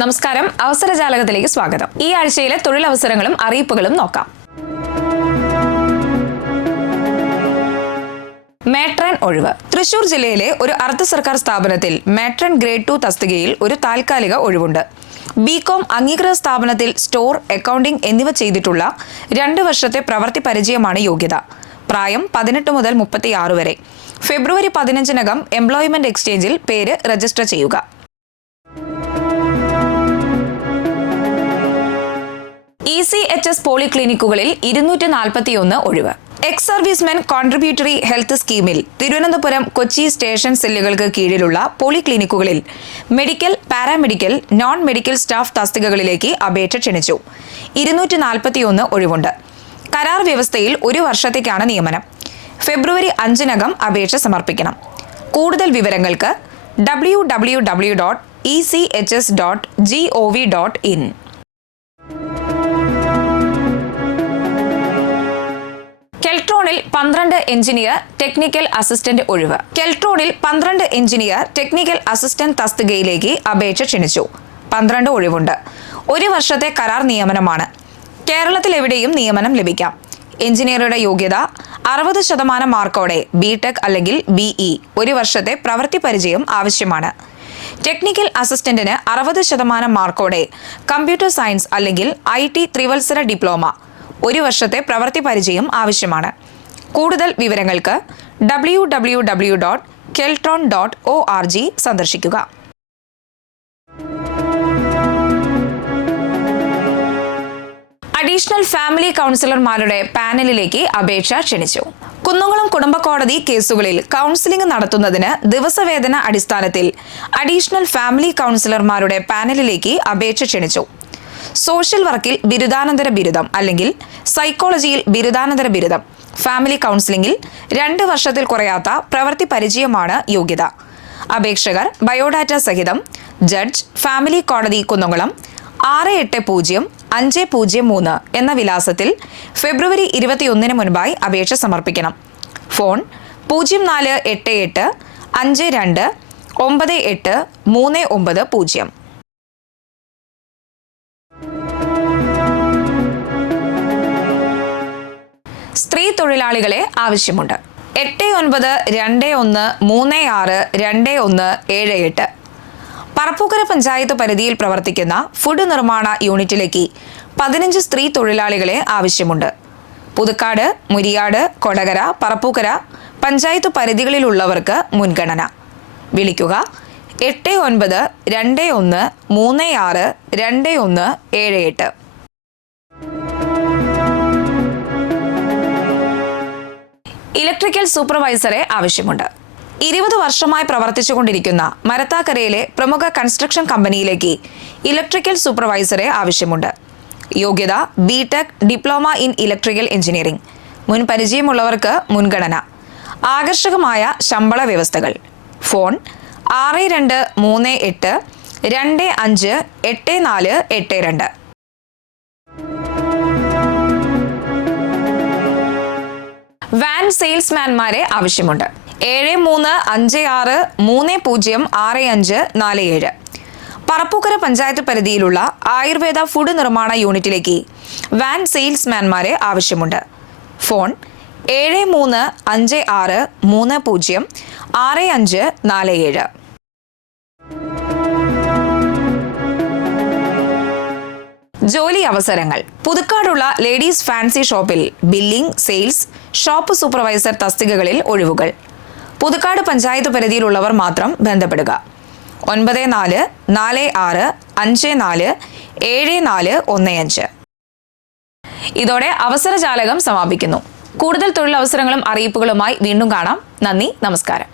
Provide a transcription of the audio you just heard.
നമസ്കാരം, അവസരജാലകത്തിലേക്ക് സ്വാഗതം. ഈ ആഴ്ചയിലെ തൊഴിലവസരങ്ങളും അറിയിപ്പുകളും നോക്കാം. മേട്രൺ ഒഴിവ്. തൃശൂർ ജില്ലയിലെ ഒരു അർദ്ധ സർക്കാർ സ്ഥാപനത്തിൽ മേട്രൺ ഗ്രേഡ് 2 തസ്തികയിൽ ഒരു താൽക്കാലിക ഒഴിവുണ്ട്. ബികോം അംഗീകൃത സ്ഥാപനത്തിൽ സ്റ്റോർ, അക്കൗണ്ടിംഗ് എന്നിവ ചെയ്തിട്ടുള്ള 2 വർഷത്തെ പ്രവൃത്തി പരിചയമാണ് യോഗ്യത. പ്രായം 18 മുതൽ 36 വരെ. ഫെബ്രുവരി 15-നകം എംപ്ലോയ്മെന്റ് എക്സ്ചേഞ്ചിൽ പേര് രജിസ്റ്റർ ചെയ്യുക. ECHS പോളിക്ലിനിക്കുകളിൽ 241 ഒഴിവ്. എക്സ് സർവീസ്മെൻ കോൺട്രിബ്യൂട്ടറി ഹെൽത്ത് സ്കീമിൽ തിരുവനന്തപുരം, കൊച്ചി സ്റ്റേഷൻ സെല്ലുകൾക്ക് കീഴിലുള്ള പോളിക്ലിനിക്കുകളിൽ medical, paramedical, non medical staff തസ്തികകളിലേക്ക് അപേക്ഷ ക്ഷണിച്ചു. 241 ഒഴിവുണ്ട്. കരാർ വ്യവസ്ഥയിൽ 1 വർഷത്തേക്കാണ് നിയമനം. ഫെബ്രുവരി 5-നകം അപേക്ഷ സമർപ്പിക്കണം. കൂടുതൽ വിവരങ്ങൾക്ക് www.echs.gov.in. കെൽട്രോണിൽ 12 എഞ്ചിനീയർ ടെക്നിക്കൽ അസിസ്റ്റന്റ് ഒഴിവ്. കെൽട്രോണിൽ 12 എഞ്ചിനീയർ ടെക്നിക്കൽ അസിസ്റ്റന്റ് തസ്തികയിലേക്ക് അപേക്ഷ ക്ഷണിച്ചു. 12 ഒഴിവുണ്ട്. 1 വർഷത്തെ കരാർ നിയമനമാണ്. കേരളത്തിൽ എവിടെയും നിയമനം ലഭിക്കാം. എഞ്ചിനീയറുടെ യോഗ്യത 60% മാർക്കോടെ ബിടെക് അല്ലെങ്കിൽ BE. 1 വർഷത്തെ പ്രവൃത്തി പരിചയം ആവശ്യമാണ്. ടെക്നിക്കൽ അസിസ്റ്റന്റിന് 60% മാർക്കോടെ കമ്പ്യൂട്ടർ സയൻസ് അല്ലെങ്കിൽ IT ത്രിവത്സര ഡിപ്ലോമ. 1 വർഷത്തെ പ്രവൃത്തി പരിചയം ആവശ്യമാണ്. കൂടുതൽ വിവരങ്ങൾക്ക് www.keltron.org സന്ദർശിക്കുക. അഡീഷണൽ ഫാമിലി കൗൺസിലർമാരുടെ പാനലിലേക്ക് അപേക്ഷ ക്ഷണിച്ചു. കുന്നംകുളം കുടുംബ കോടതി കേസുകളിൽ കൗൺസിലിംഗ് നടത്തുന്നതിന് ദിവസവേതന അടിസ്ഥാനത്തിൽ അഡീഷണൽ ഫാമിലി കൗൺസിലർമാരുടെ പാനലിലേക്ക് അപേക്ഷ ക്ഷണിച്ചു. സോഷ്യൽ വർക്കിൽ ബിരുദാനന്തര ബിരുദം അല്ലെങ്കിൽ സൈക്കോളജിയിൽ ബിരുദാനന്തര ബിരുദം. ഫാമിലി കൗൺസിലിംഗിൽ 2 വർഷത്തിൽ കുറയാത്ത പ്രവൃത്തി പരിചയമാണ് യോഗ്യത. അപേക്ഷകർ ബയോഡാറ്റ സഹിതം ജഡ്ജ്, ഫാമിലി കോടതി, കുന്നംകുളം 680503 എന്ന വിലാസത്തിൽ ഫെബ്രുവരി 21-ന് മുൻപായി അപേക്ഷ സമർപ്പിക്കണം. ഫോൺ 0488 52 98 3990. സ്ത്രീ തൊഴിലാളികളെ ആവശ്യമുണ്ട്. 8921362178. പറപ്പൂക്കര പഞ്ചായത്ത് പരിധിയിൽ പ്രവർത്തിക്കുന്ന ഫുഡ് നിർമ്മാണ യൂണിറ്റിലേക്ക് 15 സ്ത്രീ തൊഴിലാളികളെ ആവശ്യമുണ്ട്. പുതുക്കാട്, മുരിയാട്, കൊടകര, പറപ്പൂക്കര പഞ്ചായത്ത് പരിധികളിലുള്ളവർക്ക് മുൻഗണന. വിളിക്കുക 8921362178. ഇലക്ട്രിക്കൽ സൂപ്പർവൈസറെ ആവശ്യമുണ്ട്. 20 വർഷമായി പ്രവർത്തിച്ചുകൊണ്ടിരിക്കുന്ന മരത്താക്കരയിലെ പ്രമുഖ കൺസ്ട്രക്ഷൻ കമ്പനിയിലേക്ക് ഇലക്ട്രിക്കൽ സൂപ്പർവൈസറെ ആവശ്യമുണ്ട്. യോഗ്യത B Tech, diploma in electrical engineering. മുൻ പരിചയമുള്ളവർക്ക് മുൻഗണന. ആകർഷകമായ ശമ്പള വ്യവസ്ഥകൾ. ഫോൺ 6238 258482. വാൻ സെയിൽസ്മാൻമാരെ ആവശ്യമുണ്ട്. 7356306547. പറപ്പൂക്കര പഞ്ചായത്ത് പരിധിയിലുള്ള ആയുർവേദ ഫുഡ് നിർമ്മാണ യൂണിറ്റിലേക്ക് വാൻ സെയിൽസ്മാൻമാരെ ആവശ്യമുണ്ട്. ഫോൺ 7356306547. ജോലി അവസരങ്ങൾ. പുതുക്കാടുള്ള ലേഡീസ് ഫാൻസി ഷോപ്പിൽ ബില്ലിംഗ്, സെയിൽസ്, ഷോപ്പ് സൂപ്പർവൈസർ തസ്തികകളിൽ ഒഴിവുകൾ. പുതുക്കാട് പഞ്ചായത്ത് പരിധിയിലുള്ളവർ മാത്രം ബന്ധപ്പെടുക. 9446547415. ഇതോടെ അവസരജാലകം സമാപിക്കുന്നു. കൂടുതൽ തൊഴിലവസരങ്ങളും അറിയിപ്പുകളുമായി വീണ്ടും കാണാം. നന്ദി, നമസ്കാരം.